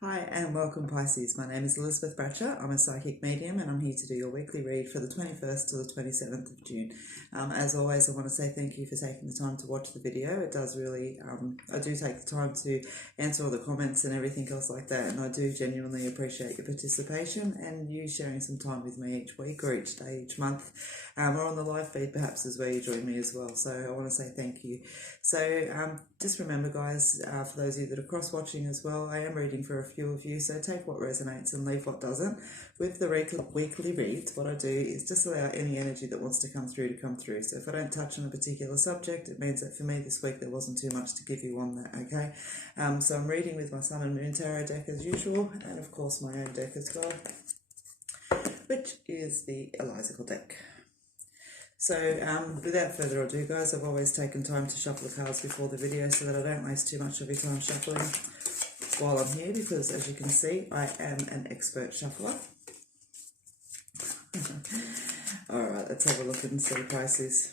Hi and welcome Pisces. My name is Elizabeth Bratcher. I'm a psychic medium and I'm here to do your weekly read for the 21st to the 27th of June. As always, I want to say thank you for taking the time to watch the video. It does really, I do take the time to answer all the comments and everything else like that, and I do genuinely appreciate your participation and you sharing some time with me each week or each day, each month, or on the live feed perhaps is where you join me as well. So I want to say thank you. So just remember guys, for those of you that are cross-watching as well, I am reading for a few of you, so take what resonates and leave what doesn't. With the weekly reads, what I do is just allow any energy that wants to come through. So if I don't touch on a particular subject, it means that for me this week there wasn't too much to give you on that, okay? So I'm reading with my Sun and Moon Tarot deck as usual, and of course my own deck as well, which is the Elizacle deck. So without further ado guys, I've always taken time to shuffle the cards before the video so that I don't waste too much of your time shuffling while I'm here, because as you can see I am an expert shuffler. Alright, let's have a look and see Pisces.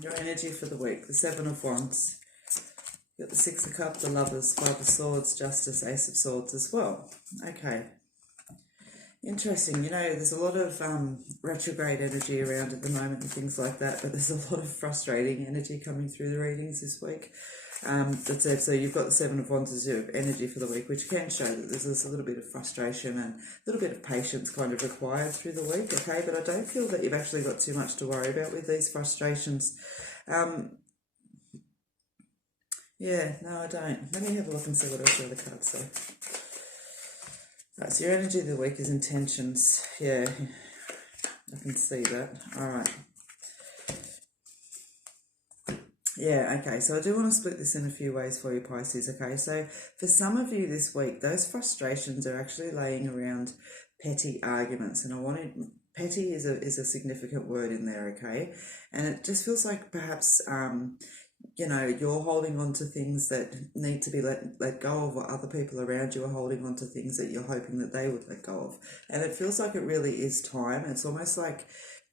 Your energy for the week, the Seven of Wands. You've got the Six of Cups, the Lovers, Five of Swords, Justice, Ace of Swords as well. Okay. Interesting, you know, there's a lot of retrograde energy around at the moment and things like that, but there's a lot of frustrating energy coming through the readings this week. That's it. So you've got the Seven of Wands as your energy for the week, which can show that there's a little bit of frustration and a little bit of patience kind of required through the week, okay? But I don't feel that you've actually got too much to worry about with these frustrations. Yeah, no, I don't. Let me have a look and see what else the other cards say. Right, so your energy of the week is intentions. Yeah, I can see that. All right. Yeah, okay, so I do want to split this in a few ways for you, Pisces, okay? So for some of you this week, those frustrations are actually laying around petty arguments, and I wanted, petty is a significant word in there, okay? And it just feels like perhaps, you know, you're holding on to things that need to be let go of, or other people around you are holding on to things that you're hoping that they would let go of. And it feels like it really is time. It's almost like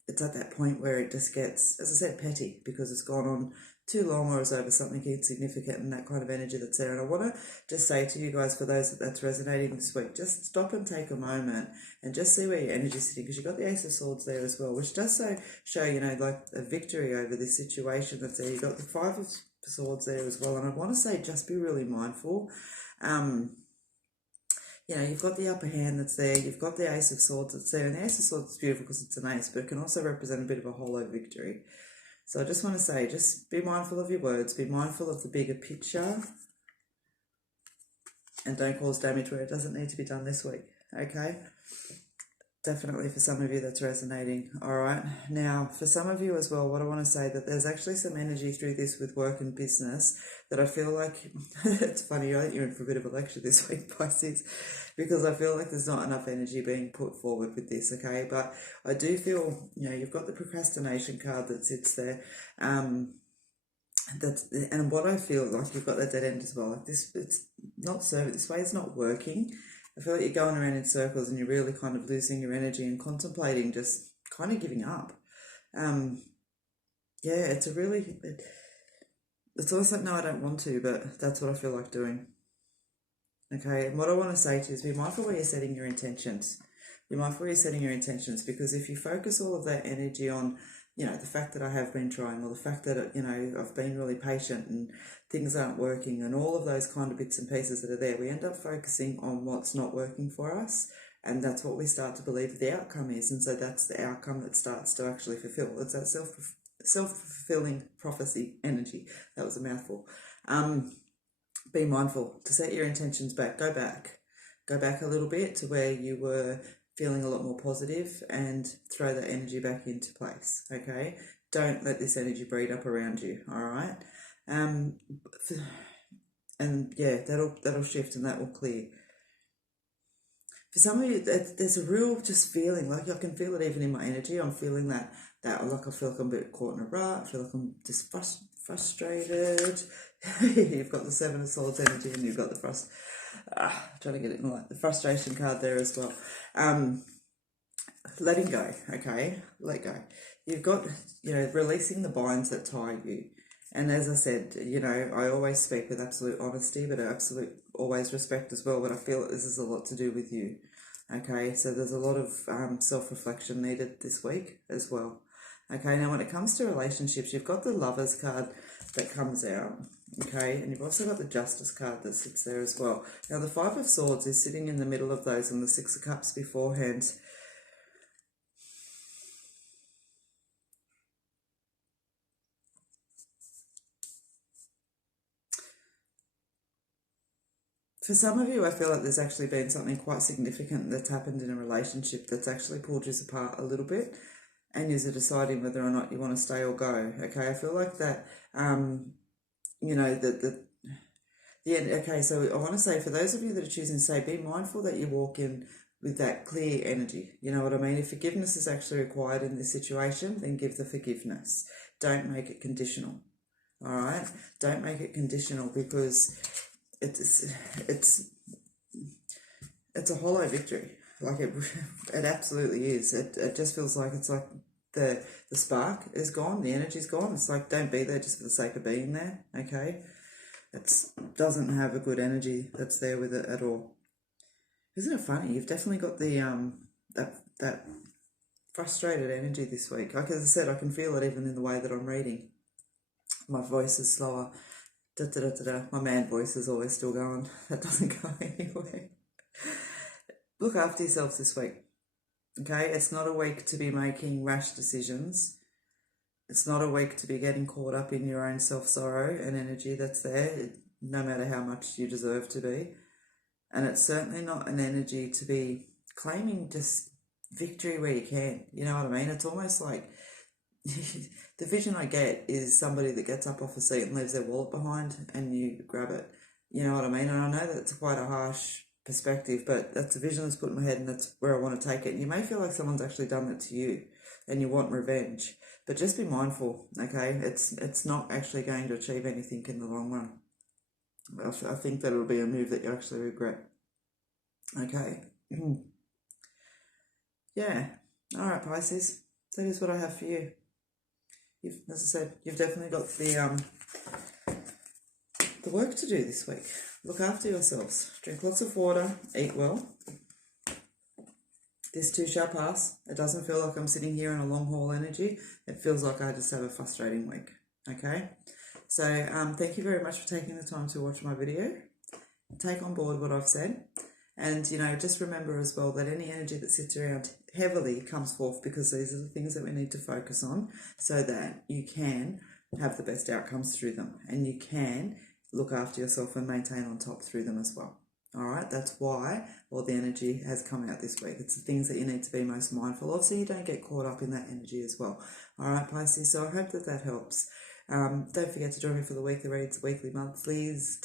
it's at that point where it just gets, as I said, petty, because it's gone on too long or is over something insignificant, and that kind of energy that's there. And I want to just say to you guys, for those that's resonating this week, just stop and take a moment and just see where your energy is sitting, because you've got the Ace of Swords there as well, which does show, you know, like a victory over this situation that's there. You've got the Five of Swords there as well, and I want to say just be really mindful. You know, you've got the upper hand that's there, you've got the Ace of Swords that's there, and the Ace of Swords is beautiful because it's an ace, but it can also represent a bit of a hollow victory. So I just want to say, just be mindful of your words, be mindful of the bigger picture, and don't cause damage where it doesn't need to be done this week, okay? Definitely for some of you that's resonating. All right, now for some of you as well, what I want to say, that there's actually some energy through this with work and business that I feel like, it's funny, I think you're in for a bit of a lecture this week, Pisces, because I feel like there's not enough energy being put forward with this, okay? But I do feel, you know, you've got the procrastination card that sits there, and what I feel like you've got that dead end as well. Like this, it's not serving, this way it's not working. I feel like you're going around in circles and you're really kind of losing your energy and contemplating just kind of giving up. Yeah, it's it's almost like, no, I don't want to, but that's what I feel like doing. Okay, and what I want to say to you is be mindful where you're setting your intentions. Be mindful where you're setting your intentions, because if you focus all of that energy on, you know, the fact that I have been trying, or the fact that, you know, I've been really patient and things aren't working, and all of those kind of bits and pieces that are there, we end up focusing on what's not working for us, and that's what we start to believe the outcome is, and so that's the outcome that starts to actually fulfill. It's that self-fulfilling prophecy energy. That was a mouthful. Be mindful to set your intentions back. Go back a little bit to where you were feeling a lot more positive, and throw that energy back into place, okay? Don't let this energy breed up around you, all right? And yeah, that'll shift and that will clear. For some of you, there's a real just feeling, like I can feel it even in my energy. I'm feeling that like I feel like I'm a bit caught in a rut. I feel like I'm just frustrated. You've got the Seven of Swords energy, and you've got the trying to get it in the frustration card there as well. Letting go, okay? Let go. You've got, you know, releasing the binds that tie you. And as I said, you know, I always speak with absolute honesty, but absolute always respect as well. But I feel that this is a lot to do with you. Okay, so there's a lot of self-reflection needed this week as well. Okay, now when it comes to relationships, you've got the Lovers card that comes out. Okay, and you've also got the Justice card that sits there as well. Now the Five of Swords is sitting in the middle of those and the Six of Cups beforehand. For some of you, I feel like there's actually been something quite significant that's happened in a relationship that's actually pulled you apart a little bit, and you're deciding whether or not you want to stay or go. Okay, I feel like that, you know, okay, so I want to say for those of you that are choosing to say, be mindful that you walk in with that clear energy. You know what I mean? If forgiveness is actually required in this situation, then give the forgiveness. Don't make it conditional. All right? Don't make it conditional, because it's a hollow victory. Like it absolutely is. It just feels like it's like the spark is gone, the energy's gone. It's like, don't be there just for the sake of being there. Okay, it doesn't have a good energy that's there with it at all. Isn't it funny? You've definitely got the that frustrated energy this week. Like, as I said, I can feel it even in the way that I'm reading. My voice is slower. Da, da, da, da, da. My man voice is always still going. That doesn't go anywhere. Look after yourselves this week. Okay, it's not a week to be making rash decisions. It's not a week to be getting caught up in your own self-sorrow and energy that's there, no matter how much you deserve to be. And it's certainly not an energy to be claiming just victory where you can. You know what I mean? It's almost like the vision I get is somebody that gets up off a seat and leaves their wallet behind and you grab it. You know what I mean? And I know that's quite a harsh perspective, but that's a vision that's put in my head and that's where I want to take it. And you may feel like someone's actually done that to you and you want revenge, but just be mindful, okay? It's not actually going to achieve anything in the long run. I think that it'll be a move that you actually regret. Okay. Yeah. All right, Pisces. That is what I have for you. As I said, you've definitely got the work to do this week. Look after yourselves. Drink lots of water. Eat well. This too shall pass. It doesn't feel like I'm sitting here in a long haul energy. It feels like I just have a frustrating week. Okay? So thank you very much for taking the time to watch my video. Take on board what I've said. And, you know, just remember as well that any energy that sits around heavily comes forth, because these are the things that we need to focus on so that you can have the best outcomes through them and you can look after yourself and maintain on top through them as well. All right, that's why all the energy has come out this week. It's the things that you need to be most mindful of so you don't get caught up in that energy as well. All right, Pisces, so I hope that helps. Don't forget to join me for the weekly reads, weekly monthlies,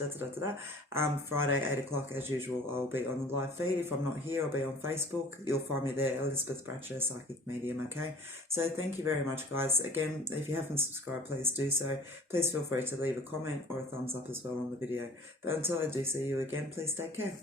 Friday, 8 o'clock as usual. I'll be on the live feed. If I'm not here, I'll be on Facebook. You'll find me there, Elizabeth Bratcher, Psychic Medium, okay? So thank you very much, guys. Again, if you haven't subscribed, please do so. Please feel free to leave a comment or a thumbs up as well on the video. But until I do see you again, please take care.